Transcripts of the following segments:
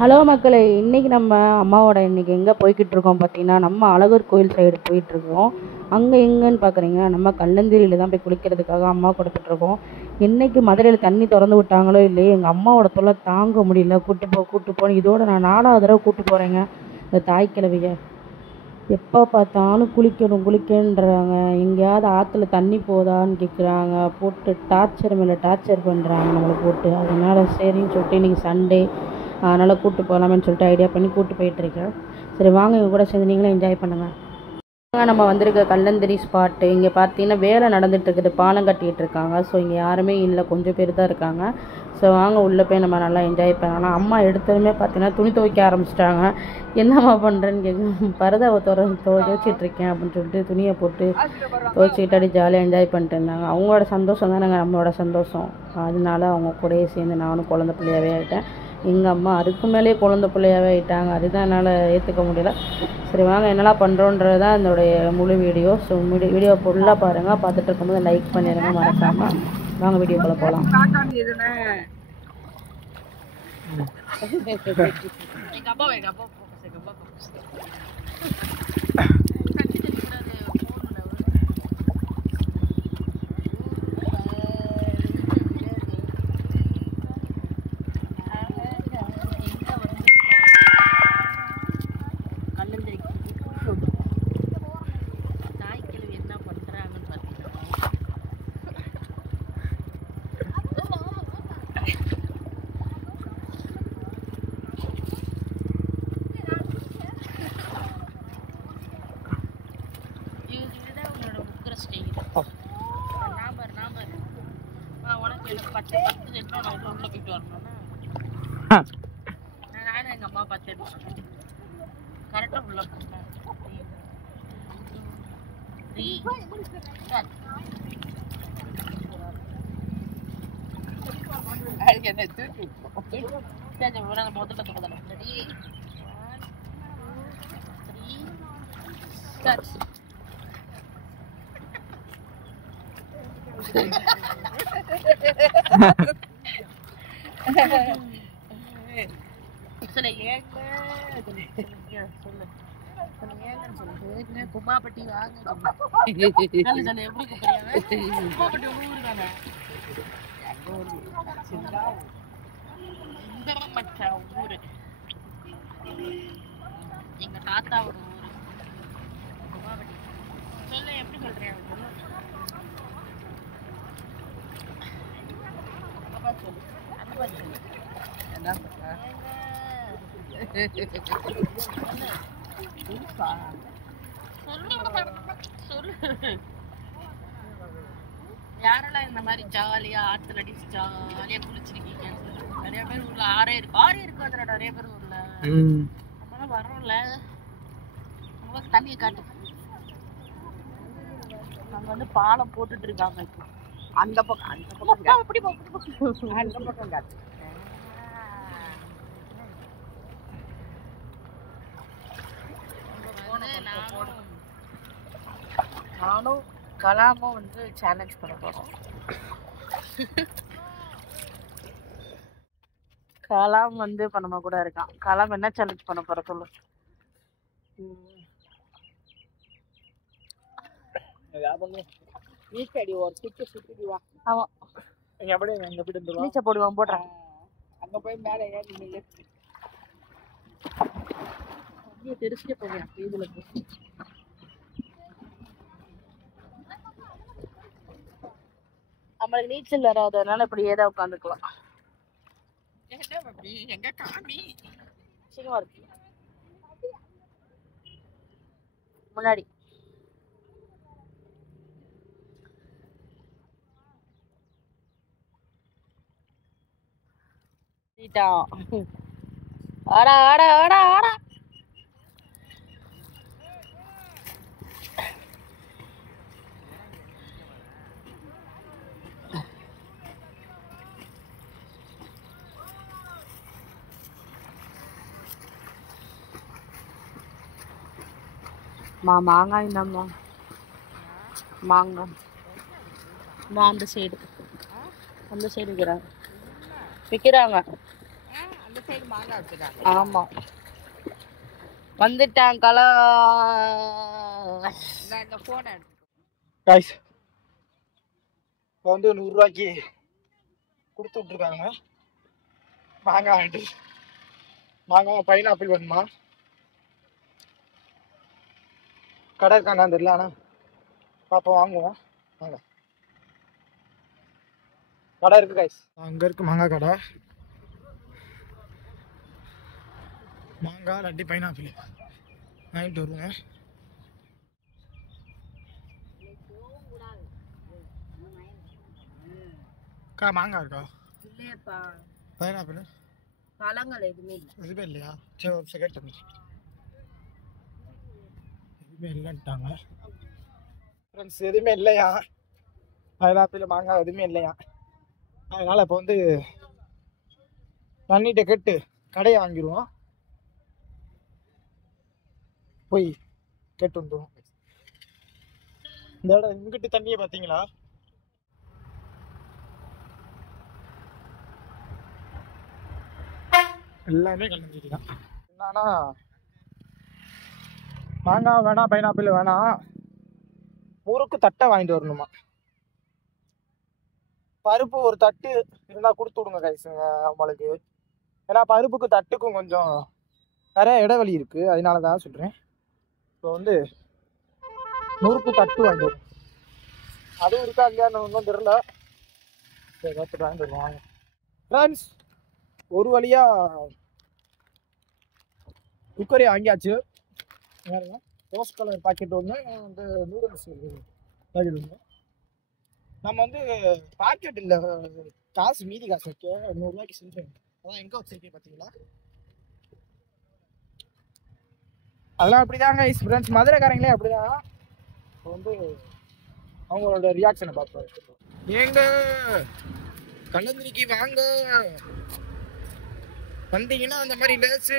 Hello மக்களே, இன்றைக்கி நம்ம அம்மாவோட இன்றைக்கி எங்கே போய்கிட்டு இருக்கோம் பார்த்தீங்கன்னா, நம்ம அழகர் கோயில் சைடு போயிட்டுருக்கோம். அங்கே எங்கேன்னு பார்க்குறீங்க, நம்ம கல்லந்தேரியில் தான் போய் குளிக்கிறதுக்காக அம்மா கூட போயிட்டுருக்கோம். என்றைக்கு மதுரையில் தண்ணி திறந்து விட்டாங்களோ இல்லையே, எங்கள் அம்மாவோட தொல்லை தாங்க முடியல. கூட்டு போன்னு இதோட நான் 4வது தடவை கூட்டு போகிறேங்க. இந்த தாய் கிழவிய எப்போ பார்த்தாலும் குளிக்கணுன்றாங்க. எங்கேயாவது ஆற்றுல தண்ணி போதான்னு கேட்குறாங்க. போட்டு டார்ச்சர் மேலே டார்ச்சர் பண்ணுறாங்க நம்மளை போட்டு. அதனால் சரின்னு சொல்லிட்டு இன்றைக்கி சண்டே, அதனால் கூப்பிட்டு போகலாமேன்னு சொல்லிட்டு ஐடியா பண்ணி கூப்பிட்டு போயிட்டுருக்கேன். சரி வாங்க, எங்கள் கூட சேர்ந்து நீங்களும் என்ஜாய் பண்ணுங்கள். நம்ம வந்திருக்க கல்லந்தேரி ஸ்பாட்டு. இங்கே பார்த்தீங்கன்னா வேலை நடந்துகிட்ருக்குது, பாலம் கட்டிகிட்டு இருக்காங்க. ஸோ இங்கே யாருமே இல்லை, கொஞ்சம் பேர் தான் இருக்காங்க. ஸோ வாங்க உள்ளே போய் நம்ம நல்லா என்ஜாய் பண்ணலாம். அம்மா எடுத்ததுமே பார்த்தீங்கன்னா துணி துவைக்க ஆரம்பிச்சிட்டாங்க. என்னம்மா பண்ணுறேன்னு கேட்க, பரதாவை துவைச்சிட்ருக்கேன் அப்படின்னு சொல்லிட்டு துணியை போட்டு துவைச்சிக்கிட்டாடி ஜாலியாக என்ஜாய் பண்ணிட்டு இருந்தாங்க. அவங்களோட சந்தோஷம் தானேங்க நம்மளோட சந்தோஷம். அதனால அவங்க கூடயே சேர்ந்து நானும் குழந்த பிள்ளையாகவே ஆகிட்டேன். எங்கள் அம்மா அதுக்கு மேலேயே குழந்த பிள்ளையாகவே ஆகிட்டாங்க. அதுதான் என்னால் ஏற்றுக்க முடியல. சரி வாங்க, என்னெல்லாம் பண்ணுறோன்றது தான் என்னுடைய முழு வீடியோ. ஸோ வீடியோ ஃபுல்லாக பாருங்கள். பார்த்துட்டு இருக்கும்போது லைக் பண்ணிடுங்க மறக்காமல். வாங்க வீடியோக்குள்ளே போகலாம். எங்க அம்மா பார்த்து கரெக்டா உள்ள குமாப்பட்டி வாங்க எப்படி குமாப்பட்டி ஊரு தானே ஊரு. எங்க தாத்தாவோட ஊரு குமாப்பட்டி. சொல்ல எப்படி சொல்றேன் யாரெல்லாம் இந்த மாதிரி ஜாலியா ஆத்துல அடிச்சு ஜாலியா குளிச்சிருக்கீங்க? நிறைய பேர் ஊர்ல ஆறே இருக்கு அதுல நிறைய பேர் ஊர்ல. நம்மளாம் வரோம்ல, உங்களுக்கு தண்ணியை காட்டு. அங்க வந்து பாலம் போட்டுட்டு இருக்காங்க இப்போ. அந்த பக்கம் அந்த பக்கம் காட்டு. நானும் கலாமும் வந்து சேலஞ்ச் பண்ண போறோம். கலாம் வந்து இப்ப நம்ம கூட இருக்கான். கலாம் என்ன சேலஞ்ச் பண்ண போற சொல்லு. நீச்சல் போடுவான் போடுறான். அங்க போய் மேல ஏறி நில்லு. தெரிச்சுட்டே போவேன் இதுல. நம்மளுக்கு நீச்சல் வராதனால இப்படியே தான் உட்காந்துக்கலாம். எங்க காமி சீக்கிரமா இருக்கு முன்னாடி. ஆடா ஆடா ஆடா ஆடா. மாங்காய் இந்தாம்மா, மாங்காய் அந்த சைடு விற்கிறாங்க. ஆமா வந்துட்டான் கலா. காய்ஸ் இப்போ வந்து 100 ரூபாய்க்கு கொடுத்து விட்ருக்காங்க மாங்காய். மாங்காய் பைனாப்பிள் வேணுமா? கடை இருக்கான்னு தெரியல, ஆனால் பார்ப்போம் வாங்குவோம். வாங்க, கடை இருக்கு காய்ஸ், அங்கே இருக்கு மாங்காய் கடை. மாங்காய் இல்லாட்டி பைனாப்பிள் வாங்கிட்டு வருவோம். அக்கா மாங்காய் இருக்கா? இல்லையப்பா, பைனாப்பிள் பழங்கள் எதுவுமே இல்லையா? சரி ஒரு செகண்ட், எதுவுமே இல்லைன்ட்டாங்க ஃப்ரெண்ட்ஸ். எதுவுமே இல்லையா? பைனாப்பிள் மாங்காய் எதுவுமே இல்லையா? அதனால் இப்போ வந்து தண்ணிகிட்ட கேட்டு கடையை வாங்கிடுவோம். போய் கேட்டு வந்துடுவோம். இந்த இடம் இங்கிட்டு தண்ணியை பார்த்தீங்களா? எல்லாமே கலந்துட்டு தான். என்னன்னா மாங்காய் வேணாம், பைனாப்பிள் வேணாம், முறுக்கு தட்டை வாங்கிட்டு வரணுமா. பருப்பு ஒரு தட்டு இருந்தால் கொடுத்து விடுங்க கைஸுங்க அவங்களுக்கு. ஏன்னா பருப்புக்கு தட்டுக்கும் கொஞ்சம் நிறைய இடைவெளி இருக்குது, அதனால தான் சொல்கிறேன். இப்போ வந்து முறுக்கு தட்டு வாங்கிட்டு வரும். அதுவும் இருக்கா இல்லையான்னு ஒன்றும் தெரியல. சரி பார்த்துட்டு வாங்கிட்டு வருவாங்க ஃப்ரெண்ட்ஸ். ஒரு வழியாக குக்கரே வாங்கியாச்சு. ரோஸ் கலர் பாக்கெட் ஒன்று, வந்து நூடுல்ஸ் பாக்கெட் ஒன்று. நம்ம வந்து பாக்கெட் இல்லை, காசு மீதி காசு வைக்க 100 ரூபாய்க்கு செஞ்சேன். அதான் எங்கே வச்சிருக்கேன் பார்த்தீங்களா? அதெல்லாம் அப்படிதாங்க ஃப்ரெண்ட்ஸ், மதுரைக்காரங்களே அப்படிதான். இப்போ வந்து அவங்களோட ரியாக்ஷனை பார்ப்போம். ஏங்க கள்ளந்திரிக்கு வாங்க வந்தீங்கன்னா அந்த மாதிரி லேசு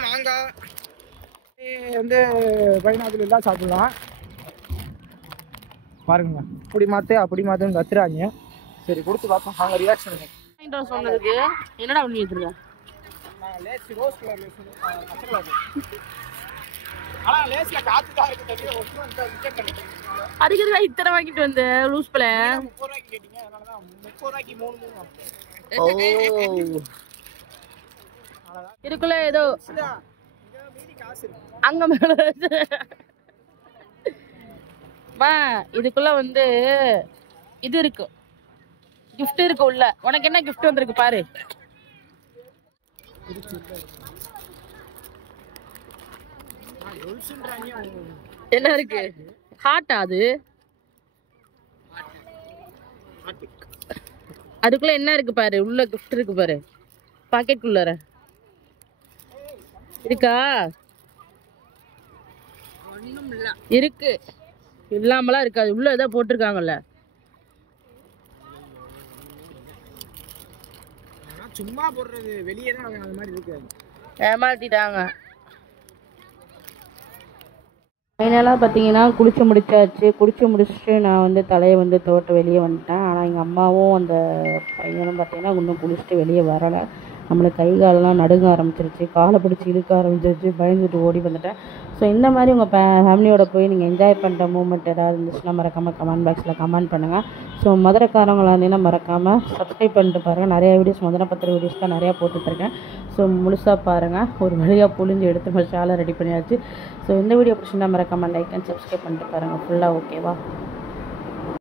மாங்காய் வந்து பைனாப்பிள் எல்லாம் சாப்பிடலாம். பாருங்க, அப்படி மாற்றுன்னு கத்துறாங்க. சரி கொடுத்து பார்ப்போம் அவங்க ரியாக்ஷன். சொன்னதுக்கு என்னடா பண்ணி வச்சிருக்க? Lay's rose colour Lay's. ஆனால் லேஸில் காற்று தான் இருக்கு தவிர அதுக்கு இத்தனை வாங்கிட்டு வந்து லூஸ் பிள்ளை 30 ரூபாய்க்கு கேட்டீங்க, அதனால தான் 30 ரூபாய்க்கு 3 வாங்கிட்டேன். இதுக்குள்ள ஏதோ அங்க மேல இதுக்குள்ள வந்து இது இருக்கு, கிஃப்ட் இருக்கு உள்ள. உனக்கு என்ன கிஃப்ட் வந்திருக்கு பாரு. என்ன இருக்கு? ஹார்ட்டா அது? அதுக்குள்ள என்ன இருக்கு பாரு, உள்ள கிஃப்ட் இருக்கு பாரு, பாக்கெட் குள்ளார இருக்கா? இருக்கு, இல்லாமலாம் இருக்காது, உள்ள ஏதோ போட்டிருக்காங்கல்ல. சும்மா போடுறது, வெளியே தான் அது மாதிரி இருக்கு. ஏமாத்திட்டாங்க. ஃபைனலாக பார்த்தீங்கன்னா குளிச்சு முடிச்சுட்டு நான் வந்து தலையை வந்து துவட்ட வெளியே வந்துட்டேன். ஆனால் எங்கள் அம்மாவும் அந்த பையனும் பார்த்தீங்கன்னா இன்னும் குளிச்சுட்டு வெளியே வரலை. நம்மளுக்கு கை காலெலாம் நடுங்க ஆரம்பிச்சிருச்சு, காலை பிடிச்சி இழுக்க ஆரம்பிச்சிருச்சு, பயந்துட்டு ஓடி வந்துட்டேன். ஸோ இந்த மாதிரி உங்கள் ஃபேமிலியோட போய் நீங்கள் என்ஜாய் பண்ணுற மூமெண்ட் ஏதாவது இருந்துச்சுன்னா மறக்காமல் கமெண்ட் பாக்ஸில் கமெண்ட் பண்ணுங்கள். ஸோ மதுரைக்காரங்களாக இருந்தீங்கன்னா மறக்காமல் சப்ஸ்கிரைப் பண்ணிட்டு பாருங்கள். நிறையா வீடியோஸ் மதுரை பத்திர வீடியோஸ் தான் நிறையா போட்டுட்ருக்கேன். ஸோ முழுசாக பாருங்கள். ஒரு வழியாக புழிஞ்சு எடுத்து நம்ம சேனலை ரெடி பண்ணியாச்சு. ஸோ இந்த வீடியோ பிடிச்சிருந்தா மறக்காமல் லைக் அண்ட் சப்ஸ்கிரைப் பண்ணிட்டு பாருங்கள் ஃபுல்லாக. ஓகேவா?